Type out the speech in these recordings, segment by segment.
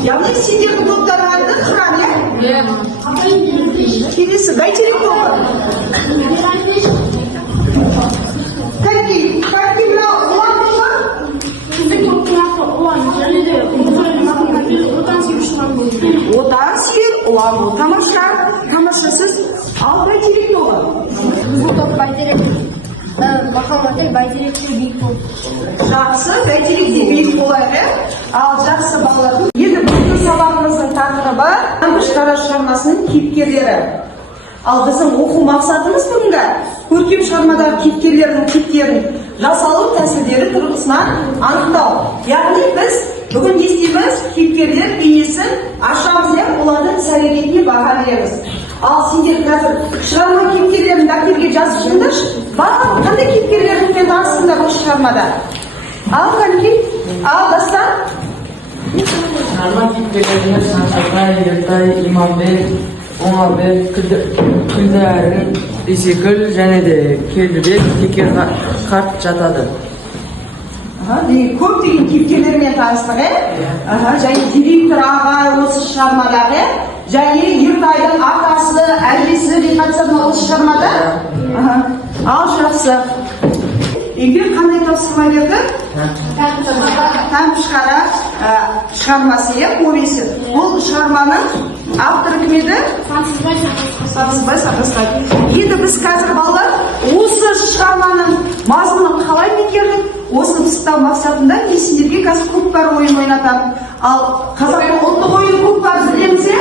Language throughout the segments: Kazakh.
яғни сендердің топтарың аты храм, иә? Келесі бәйтерек тобы. Какие мынау ұлан тобы? Біздің топтың аты ұлан, және де отан сүйер ұлан бол. Тамаша, тамашасыз. Ал бәйтерек тобы. біздің топ бәйтерек. Махамбет бәйтеректе биік бол. Жақсы, бәйтеректе биік болайық. Ал жақсы балалардың. Енді біздің сабағымыздың тақырыбы Әбіш Дара шығармасының кейіпкерлері. Ал біздің оқу мақсатымыз бүгінгі көркем шығармадағы кейіпкерлердің типтерін жасалу тәсілдері тұрғысынан анықтау. Яғни біз бүгін не істейміз? Кейіпкерлер бейнесін ашамыз, олардың іс-әрекетіне баға береміз. Ал сендер қазір шығарма кейіпкерлерін дәптерге жазып жүріңдерші. Барлық қандай кейіпкерлермен таныстыңдар осы шығармада? Ал Қанкей, ал Дастан. Шығарма кейіпкерлеріне Шаңшатай, Ертай, Иманбек, Оңалбек, Күлдәрін, Бейсекүл және де Келдібек, Текер қарт жатады. Көптеген кейіпкерлермен таныстық, және директор ағай осы шығармадағы, және Ертайдың атасы, әжесі деп қатысады осы шығармада. Ал жақсы. Егер қандай тапсырма берді? Тамшықара шығармасы, повесі. Бұл шығарманың авторы кім еді? Сансызбай Сапасбай. Енді біз қазір балалар осы шығарманың мазмұнын қалай меңгердік? Осыны пысықтау мақсатында мен сендерге қазір көкпар ойын ойнатамын. Ал қазақтың ұлттық ойын көкпар білеміз, е?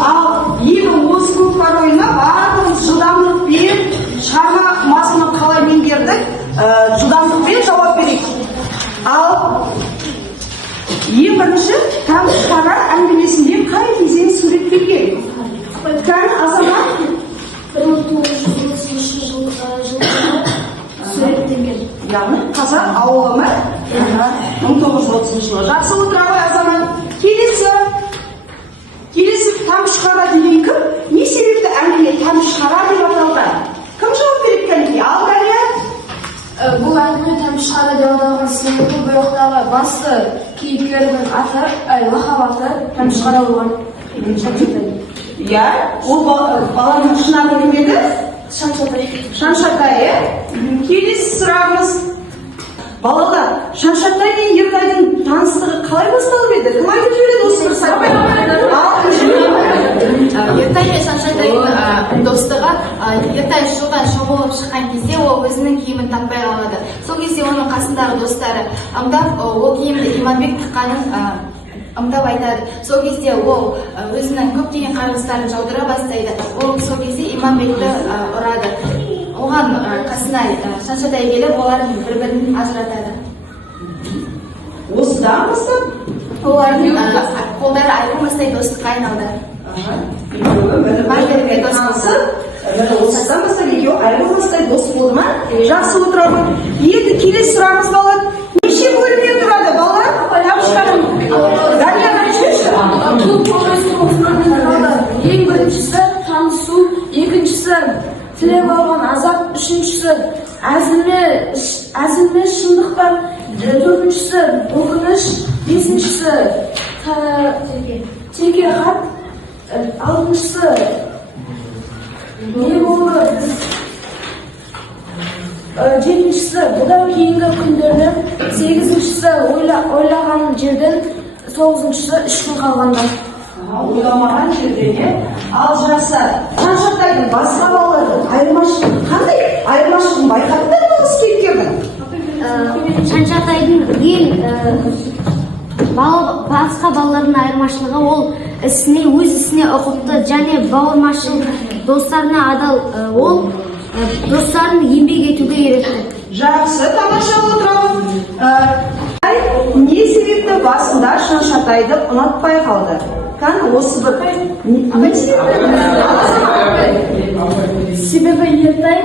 Ал енді осы көкпар ойына барлығымыз жылдамдықпен шығарма мазмұнын қалай меңгердік? Жылдамдықпен жауап берейік. Ал ең бірінші Тамшықара әңгімесінде қай кезең суреттелген? Кәні азамат 1930 жылы суреттелген. Яғни қазақ ауылы ма? 1930 жылы. Жақсы отыра ғой азамат. Келесі Тамшықара деген кім? Не себепті әңгіме Тамшықара деп аталды? Кім жауап береді кәнекей? Ал Дария? Бұл әңгіме Тамшықара деп аталған себебі бұл жақтағы басты кейіпкердің аты, лақап аты Тамшықара болған. Иә, ол баланың шын аты кім еді? Шаңшатай. Шаңшатай, е? Келесі сұрағымыз. Балалар, Шаңшатай мен Ертайдың таныстығы қалай басталып еді? Кім айтып жібереді осы бір сұраққа? Ертай мен Шаңшатайдың достығы, Ертай жолдан шомылып шыққан кезде ол өзінің киімін таппай қалады. Сол кезде оның қасындағы достары ымдап ол киімді Иманбек тыққанын ымдап айтады. Сол кезде ол өзінің көптеген қарғыстарын жаудыра бастайды. Ол сол кезде Иманбекті ұрады. Оған қасына Шаңшатай келіп, олардың бір-бірін ажыратады. Осыдан бастап? Олардың қолдары айырылмастай достыққа айналды. Бірі танысып, осыдан бастап екеуі айырылмастай дос болды ма? Жақсы отырады. Енді келесі сұрағымыз балалар. Неше бөлімнен тұрады балалар? Дарияға жүрші. Ең біріншісі танысу, екіншісі тілеп алған азап, үшіншісі әзілме шындық бар, төртіншісі өкініш, бесіншісі теке хат, алтыншысы не болды, жетіншісі бұдан кейінгі күндерді, сегізіншісі ойлаған жерден, тоғызыншысы ішкін қалғанда. Ойламаған жерде, ал жақсы. Шаңшатайдың басқа балалардың айырмашылығы қандай? Айырмашылығын байқаттыңдар ма осы кейіпкердің? Шаңшатайдың ең басқа балалардың айырмашылығы ол өз ісіне ұқыпты және бауырмашыл, достарына адал, ол достарын еңбек етуге үйретті. Жақсы, тамаша отырамын. Не себепті басында Шаңшатайды ұнатпай қалды? Осы бір не себебі Ертай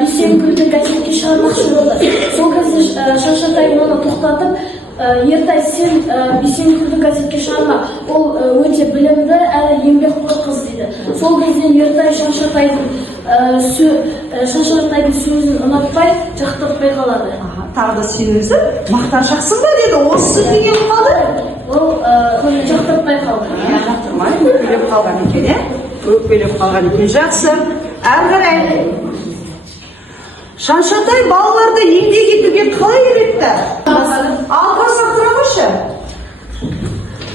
Бейсенкүлдің газетке шығармақшы болды. Сол кезде Шаңшатай оны тоқтатып, Ертай, сен Бейсенкүлдің газетке шығарма, ол өте білімді әрі еңбекқор қыз дейді. Сол кезде Ертай Шаңшатайдың сөзін ұнатпай, жақтыртпай қалады. тағы да сен өзі мақтаншақсың ба деді. Осы деген қалды. Ол жақтырмай қалды. Жақтырмай, өкпелеп қалған екен, иә? Өкпелеп қалған екен. Жақсы. Әрі қарай. Шаншатай балаларды еңбек етуге қалай үйретті? Алға сақтыра қойшы.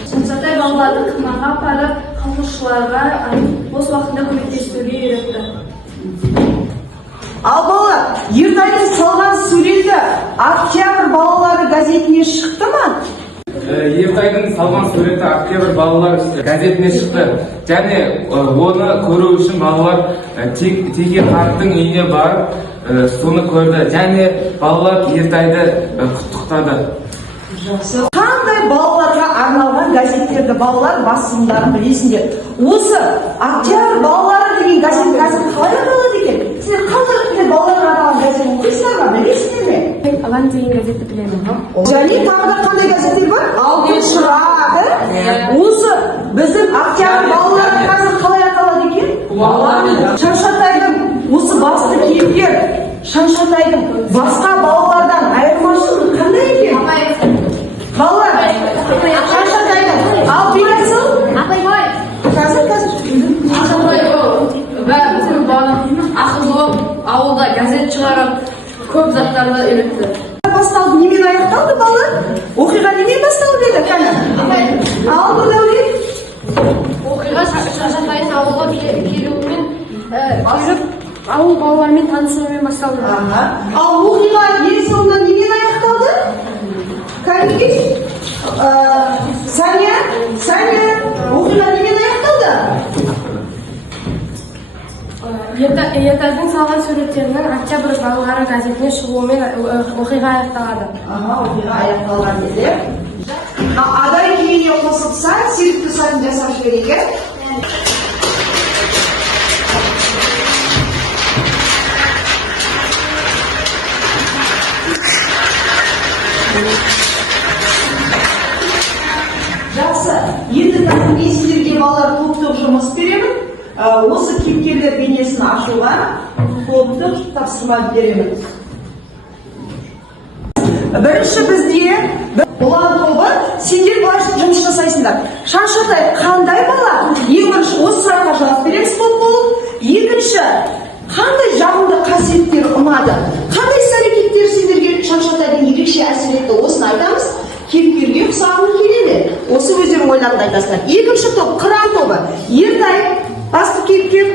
Шаншатай балаларды қырманға апарып, қалқушыларға бос уақытында көмектесуге үйретті. Ал бала, Ертайдың салған суреті Октябрь балалары газетіне шықты ма? Ертайдың салған суреті Октябрь балалар газетіне шықты. Және оны көру үшін балалар Теке қарттың үйіне барып, соны көрді. Және балалар Ертайды құттықтады. Қандай балаларға арналған газеттерді балалар басылымдарын білесіңдер? Осы Октябрь балалары деген газет қазір қалай аталады екен? Сіздер қандай балаларға арналған газет оқисыздар ма? Білесіңдер ме? Алан деген газетті білемін. Және тағы да қандай газеттер бар? Алтын шырақ. Осы біздің Октябрь балалары қазір қалай аталады екен? Шаншатайдың осы басты кейіпкер Шаншатайдың басқа балалардан айырмашылығы қандай екен? Балалар, Шаншатайдың ал Бекасыл? Қазір. Bizim bağlam ақылды болып, ауылда газет шығарып, көп заттарды үйретті. Басталды, немен аяқталды балалар? Оқиға немен басталды еді? Ал Нұрдәулет? Оқиға Шаншатайдың ауылға келуімен жүріп, ауыл балалармен танысуымен басталды. Ал оқиға ең соңында немен аяқталды? Кәмекеш? Саня, оқиға немен аяқталды? Ертайдың салған суреттерінің Октябрь балалары газетіне шығуымен оқиға аяқталады. Оқиға аяқталған еді. Адай күйіне қосылса, сүйікті сатын жасап жіберейік. Жақсы, енді мен сіздерге балалар топтық жұмыс беремін. Осы кейіпкерлер бейнесін ашуға топтық тапсырма беремін. Бірінші бізде ұлан тобы, сендер былай жұмыс жасайсыңдар. Шаншатай қандай бала? Ең бірінші осы сұраққа жауап береміз болып. Екінші, қандай жағымды қасиеттер ұнады? Қандай іс-әрекеттер сендерге Шаншатайдың ерекше әсер етті? Осыны айтамыз. Кейіпкерге ұқсағың келеді. Осы өздерің ойларыңды айтасыңдар. Екінші топ, қыран тобы. Ертай, басты кейіпкер.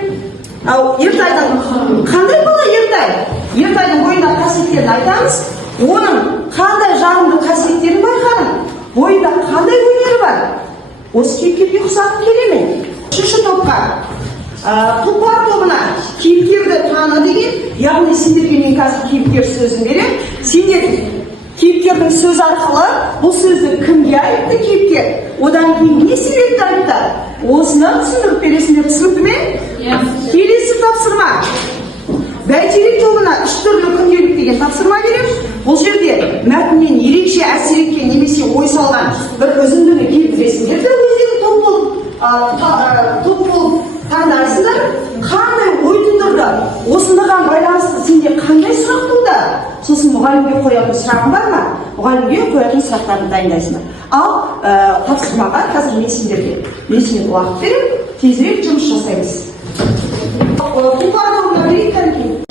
Ертайдың қандай бала Ертай? Ертайдың бойындағы қасиеттерін айтамыз. Оның қандай жағымды қасиеттерін байқадың? Бойында қандай өнері бар? Осы кейіпкерге ұқсағың келе ме? Үшінші топқа, тұлпар тобына кейіпкерді таны деген, яғни сендерге мен қазір кейіпкер сөзін берем. Сендер кейіпкердің сөз арқылы бұл сөзді кімге айтты кейіпкер? Одан кейін не себепті айтты? Осыны түсіндіріп бересіңдер, түсінікті ме? Келесі тапсырма. Бәйтерек тобына 3 түрлі күнделік деген тапсырма береміз. Бұл жерде мәтіннен ерекше әсер еткен немесе ой салған бір үзіндіні келтіресіңдер де өздерің топ болып таңдайсыңдар. Қандай ой тудырды? Осындаған байланысты сенде қандай сұрақ туды? Сосын мұғалімге қоятын сұрағың бар ма? Мұғалімге қоятын сұрақтарды дайындайсыңдар. Ал тапсырмаға қазір мен сендерге уақыт беріп, тезірек жұмыс жасаймыз.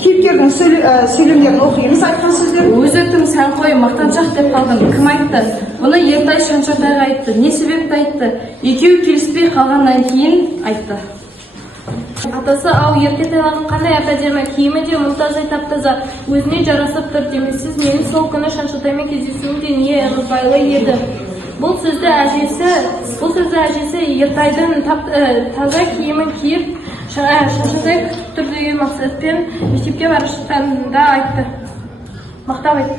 Кейіпкердің сөйлемдерін оқимыз, айтқан сөздер. Өз өтім сән қой, мақтаншақ деп қалдым. Кім айтты? Бұны Ертай Шаншатайға айтты. Не себепті айтты? Екеуі келіспей қалғаннан кейін айтты. Атасы, ау, Еркетайлардың қандай ата-әдемі, киімі де мұнтаздай тап-таза, өзіне жарасып тұр демесіз, менің сол күні Шаншатаймен кездесуім де не ыңғайлы еді. Бұл сөзді әжесі Ертайдың таза киімін киіп, Шаншатай күтіп тұр деген мақсатпен мектепке бара шыққанда айтты. Мақтап айтты.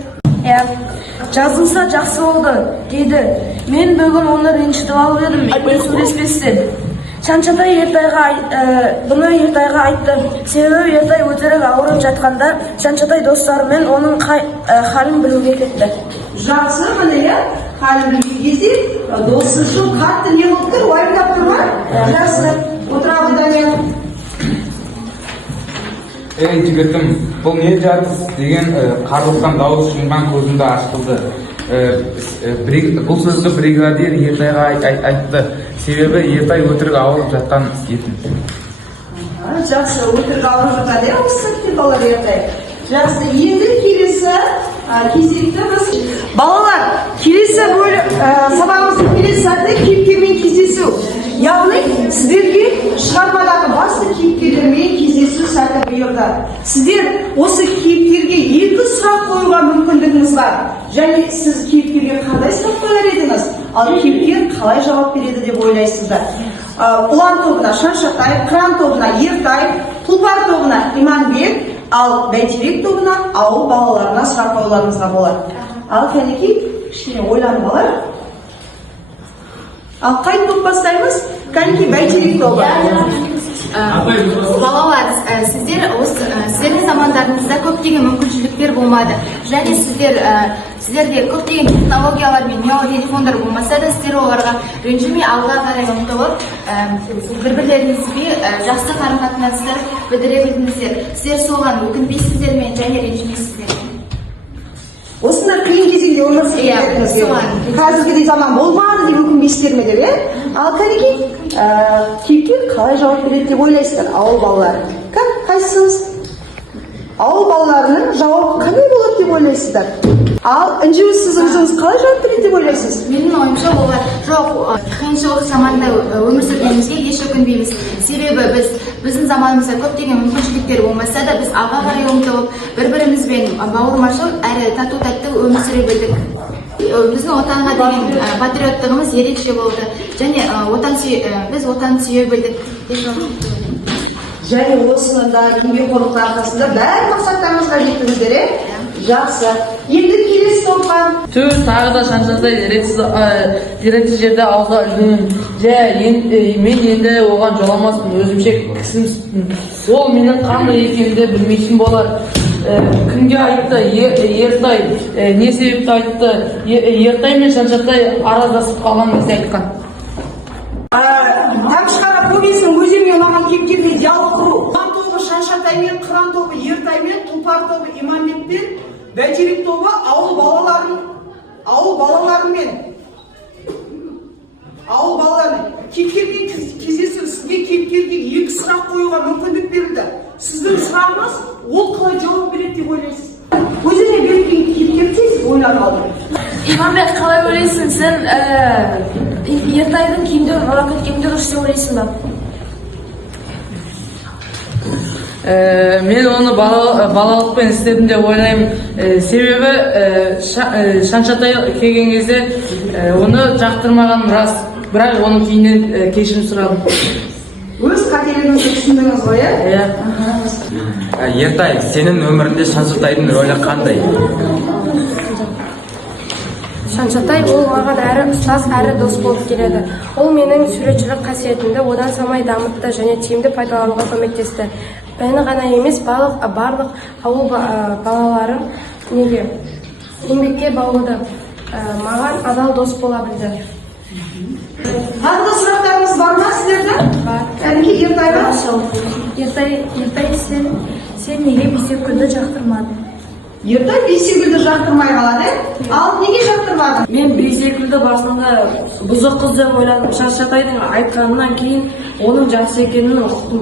Жазылса жақсы болды, дейді. Мен бүгін оны ренжітіп алып едім, сөйлеспестен. Шаншатай бұны Ертайға айтты. Себебі Ертай өтірік ауырып жатқанда Шаншатай достарымен оның халін білуге кетті. Жақсы, міне, халін білген кезде досы үшін қатты не болып тұр, уайымдап тұр ма? Жақсы, отыра Данияр. Ey жігітім, бұл не жатыс деген қарлыққан дауыс жұмған көзімді ашылды. Бұл сөзді бригадир Ертайға айтты. Себебі Ертай өтірік ауырып жатқан етін. Жақсы, өтірік ауырып жатқан осы сәтте балалар Ертай. Жақсы, енді келесі кезекті біз балалар, келесі сабағымыздың келесі сәті кейіпкермен кездесу. Яғни сіздерге шығармадағы басты кейіпкерлермен кездесу сәті бұйырды. Сіздер осы кейіпкерге 2 сұрақ қоюға мүмкіндігіңіз бар. Және сіз кейіпкерге қандай сұрақ қояр едіңіз? Ал кейіпкер қалай жауап береді деп ойлайсыздар? Ұлан тобына Шаншатай, Қыран тобына Ертай, Тұлпар тобына Иманбек, ал Бәйтерек тобына ауыл балаларына сұрақ қоюларыңызға болады. Ал кәнекей, кішкене ойланып алар. Ал қай топ бастаймыз? Кәнекей Бәйтерек тобы. Балалар, сіздердің замандарыңызда көптеген мүмкіншіліктер болмады. Және сіздерде көптеген технологиялар мен телефондар болмаса да, сіздер оларға ренжімей алға қарай ұмтылып, бір-бірлеріңізге жақсы қарым-қатынастар білдіре білдіңіздер. Сіздер соған өкінбейсіздер мен және ренжімейсіздер. Осындай қиын кезеңде өмір сүргендеріңізге қазіргідей заман болмады деп өкінбейсіздер ме деп, ал кәнекей кейіпкер қалай жауап береді деп ойлайсыздар, ауыл балалары? Қайсыңыз? Ауыл балаларының жауабы қандай болады деп ойлайсыздар? Ал інжу сіз өзіңіз қалай жауап береді деп ойлайсыз? Менің ойымша олар жоқ, қиыншылық заманда өмір сүргенімізге еш өкінбейміз. Себебі біздің заманымызда көптеген мүмкіншіліктер болмаса да, біз алға қарай ұмтылып, бір-бірімізбен бауырмашыл әрі тату-тәтті өмір сүре білдік. Біздің отанға деген патриоттығымыз ерекше болды. Және біз отан сүйе білдік. Және осының да еңбекқорлықтың арқасында бәрі мақсаттарыңызға жеттіңіздер, жақсы. Енді келесі топқа. Тағы да Шаншатай директі жерде ауызға ілгенім. Мен енді оған жоламаспын, өзімше кісімспін. Ол менің қандай екенімді білмейтін болар. Кімге айтты? Ертай. Не себепті айтты? Ертай мен Шаншатай араздасып қалған кезде айтқан. Тамшықара повесінің өзіме ұнаған кейіпкерге диалог құру. Ұлан тобы Шаншатаймен, Қыран тобы Ертаймен, Тұлпар тобы Иманбекпен, Бәйтерек тобы ауыл балаларымен кейіпкерге кездесу. Сізге кейіпкерге 2 сұрақ қоюға мүмкіндік берілді. Сіздің сұрағыңыз ол қалай жауап береді деп ойлайсыз? Өзіне берілген кейіпкер ойланып алды. Иманбек, қалай ойлайсың? Сен Ертайдың киімдерін орап кеткенде дұрыс деп ойлайсың ба? Мен оны балалықпен істедім деп ойлаймын. Себебі Шаншатай келген кезде оны жақтырмағаным рас, бірақ оның кейіннен кешірім сұрадым. Өз қателігіңізді түсіндіңіз ғой, иә? Ертай, сенің өмірінде Шаншатайдың рөлі қандай? Шаншатай ол маған әрі ұстаз, әрі дос болып келеді. Ол менің суретшілік қасиетімді одан самай дамытты және тиімді пайдалануға көмектесті. Мені ғана емес, барлық ауыл балаларын еңбекке баулыды. Маған адал дос бола білді. Тағы сұрақтарыңыз бар ма сіздерді? Бар. Кәнекей Ертайға? Ертай, сен неге Бейсекгүлді жақтырмадың? Ертай Бейсекгүлді жақтырмай қалады. Ал неге жақтырмадың? Мен Бейсекгүлді басында бұзық қыз деп ойладым. Шаншатайдың айтқанынан кейін оның жақсы екенін ұқтым.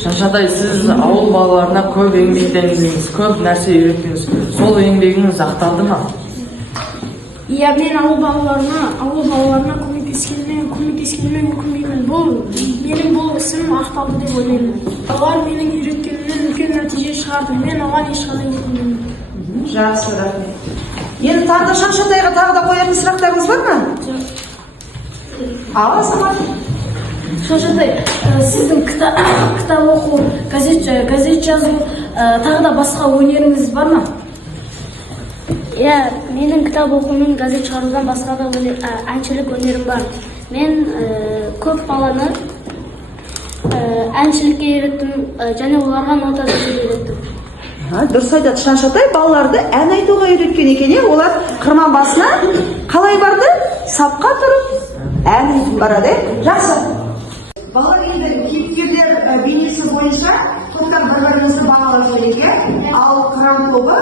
Шаншатай, сіз ауыл балаларына көп еңбектеңіздіңіз, көп нәрсе үйреттіңіз. Сол еңбегіңіз ақталды ма? Иә, мен ауыл балаларына көмектескеніме өкінбеймін. Менің ісім ақталды деп ойлаймын. Олар менің үйреткенімнен үлкен нәтиже шығарды. Мен оған ешқандай өкінбеймін. Жақсы, рахмет. Енді тағы да Шаншатайға тағы да қоятын сұрақтарыңыз бар ма? Ал, Азамат. Шаншатай, сіздің кітап оқу, газет жазу, тағы да басқа өнеріңіз бар ма? Иә, менің кітап оқумен газет шығарудан басқа да әншілік өнерім бар. Мен көп баланы әншілікке үйреттім және оларға нота жазуды үйреттім. Дұрыс айтады, Шаншатай балаларды ән айтуға үйреткен екен. Олар қырман басына қалай барды? Сапқа тұрып ән айтып барады. Жақсы. Балалар енді кейіпкерлер бейнесі бойынша топтар бір-бірімізді бағалап жіберген. Ал Қыран тобы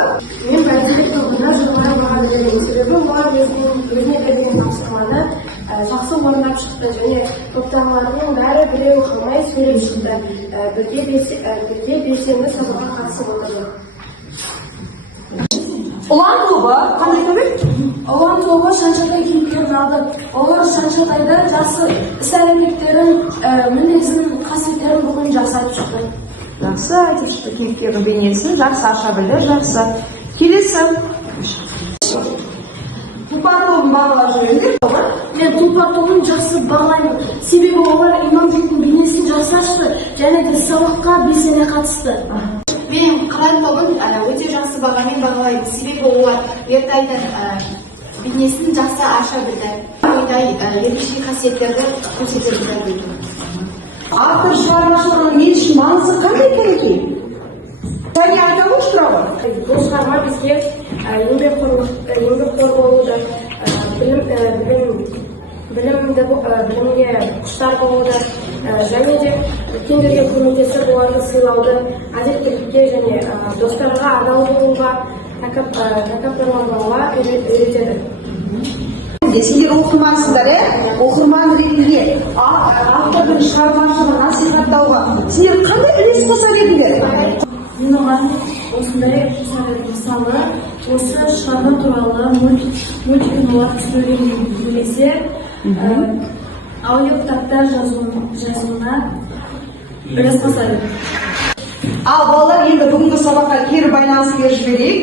Мен бәйтерек тобына жоғары баға беремін. Себебі олар өзіне берген тапсырманы жақсы орындап шықты және топтағылардың бәрі біреу қалмай сөйлеп шықты. Бірге белсенді сабаққа қатысып отырды. Ұлан тобы қандай тобы? Ұлан тобы Шаншатай кейіпкерін алды. Олар Шаншатайды жақсы іс-әрекеттерін, мінезін, қасиеттерін бүгін жақсы айтып шықты. Жақсы айтып шықты, кейіпкердің бейнесін жақсы аша білді, жақсы. Келесі. Тұлпар тобын бағалап жүріңдер. Мен тұлпар тобын жақсы бағалаймын. Себебі олар имамбектің бейнесін жақсы ашты және де сабаққа белсене қатысты. Мен Қыран тобын өте жақсы бағамен бағалаймын. Себебі олар Ертайдың бейнесін жақсы аша білді. Ойдай ерекше қасиеттерді көрсете білді. Автор шығармашылығының мен үшін маңызы қандай екен? Және айта қойшы тұрабы? Бұл шығарма бізге еңбекқор болуды, білімге құштар болуды және де үлкендерге көмектесіп оларды сыйлауды, әдептілікке және достарға адал болуға, тәкаппарланбауға үйретеді. Сендер оқырмансыңдар, оқырман ретінде автордың шығармашылығын насихаттауға сендер қандай үлес қосар едіңдер? Мен оған осындай мысалы осы шығарма туралы мультфильм олар түсіруге немесе аудиокітаптар жазуына үлес қосады. Ал балалар енді бүгінгі сабаққа кері байланыс беріп жіберейік.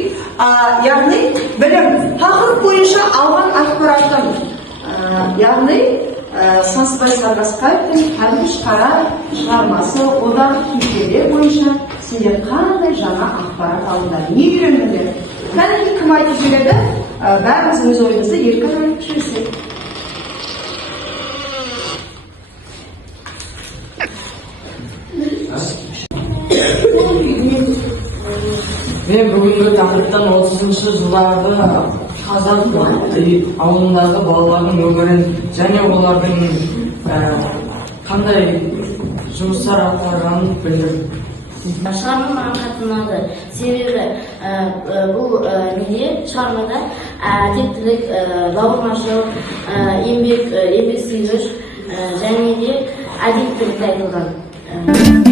Яғни білім тақырып бойынша алған ақпараттың, яғни Сансызбай Сарғасбаевтың Қабіш Қара шығармасы одан кейіпкерлер бойынша сендер қандай жаңа ақпарат алыңдар, не үйрендіңдер? Кәдімгі кім айтып жібереді? Бәріміз өз ойымызды еркін айтып жіберсек. Мен бүгінгі тақырыптан 30-шы жылдағы қазақ ауылындағы балалардың өмірін және олардың қандай жұмыстар атқарғанын білдім. Шығарма маған қатты ұнады. Себебі бұл шығармада әдептілік, бауырмашылық, еңбексүйгіш және де әдептілік айтылған.